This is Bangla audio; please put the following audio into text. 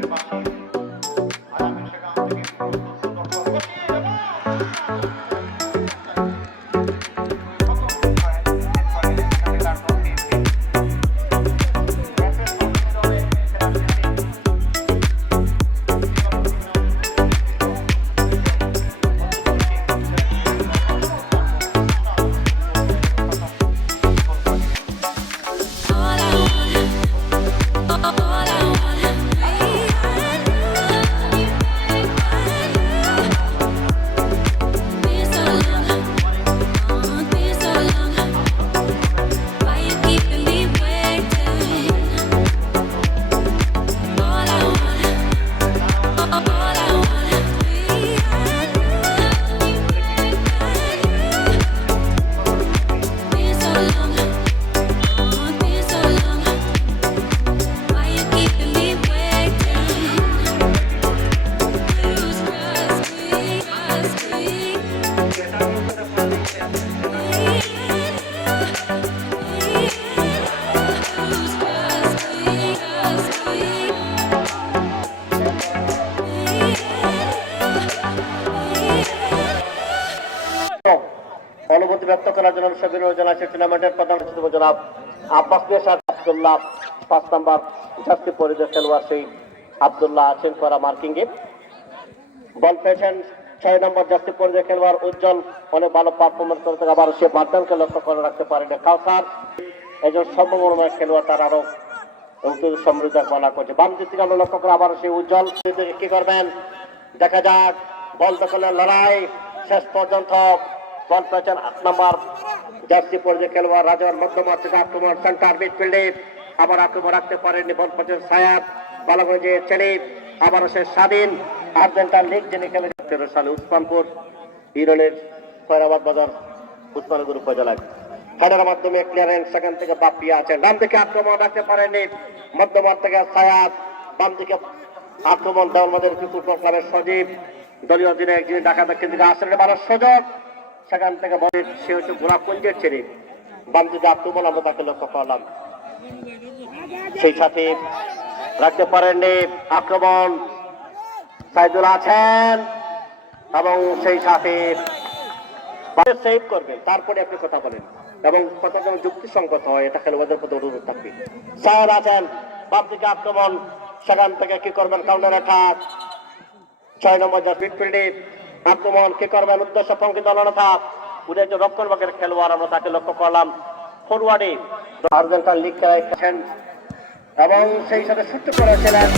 Thank you. অনুভূতি ব্যক্ত করার জন্য সবির জানাচ্ছি টুর্নামেন্টের প্রধান জনাব আব্বাস পাঁচ নম্বর জার্সি পরিচয় খেলোয়াড় সেই আব্দুল্লাহ আছেন করা মার্কিংয়ে বল পেয়েছেন ছয় নম্বর জার্সি পরিচয় খেলোয়াড় উজ্জ্বল। অনেক ভালো পারফরমেন্স করে থাকে আবার সে বাদদানকে লক্ষ্য করে রাখতে পারেনি। কাউসার, একজন সর্বমনোময় খেলোয়াড়, তার আরও সমৃদ্ধ বলা করছে বাম দিক থেকে আমরা লক্ষ্য করে আবার সেই উজ্জ্বল। কি করবেন? দেখা যাক, বল দখলের লড়াই শেষ পর্যন্ত পেয়েছেন আট নম্বর। জার্সি পর্যায়ে খেলোয়াড় রাজার মধ্যমাঠ থেকে আক্রমণ সেন্টার মিডফিল্ডে। আবার আক্রমণ রাখতে পারেননি বল পেয়েছেন সায়াদ ভালো ছেলে আবার সে স্বাধীন। আর্জেন্টাইন লিগ যিনি খেলে তেরো সালে উসমানপুর, ইরানের খয়রাবাদ বাজার উপজেলায়। মাধ্যমে ক্লিয়ারেন্স সেখান থেকে বাপিয়া আছেন ডান দিকে আক্রমণ রাখতে পারেননি মধ্যমাঠ থেকে সায়াদ বাম দিকে আক্রমণ দেওয়ার মধ্যে ক্লাবের সজীব। দলীয় অধীনে যিনি ঢাকা দক্ষিণ দিকে আসলে মানুষ সুযোগ। সেখান থেকে বলে, সে হচ্ছে গোলাপ কুঞ্জের ছেলে বাম দিকে আক্রমণ আমরা তাকে লক্ষ্য করলাম। সেই সাথে রাখতে পারেননি আক্রমণ। সাইদুল আছেন এবং সেই সাথে সেভ করবে। তারপরে আপনি কথা বলেন। এবং কথা যেন যুক্তিসঙ্গত হয়, এটা খেলোয়াড়দের প্রতি অনুরোধ থাকবে। সাহেব আছেন বাম দিকে আক্রমণ। সেখান থেকে কি করবেন? Counter attack. ছয় নম্বর যা মিডফিল্ডে আক্রমণ, কে করবেন? উদ্দেশ্য পঙ্কিত থাক উনি একজন রক্ষণভাগের খেলোয়াড়, আমরা তাকে লক্ষ্য করলাম। ফরওয়ার্ডে আর্জেন্টাইন লিগ খেলায় এবং সেই সাথে সুস্থ করেছিলেন।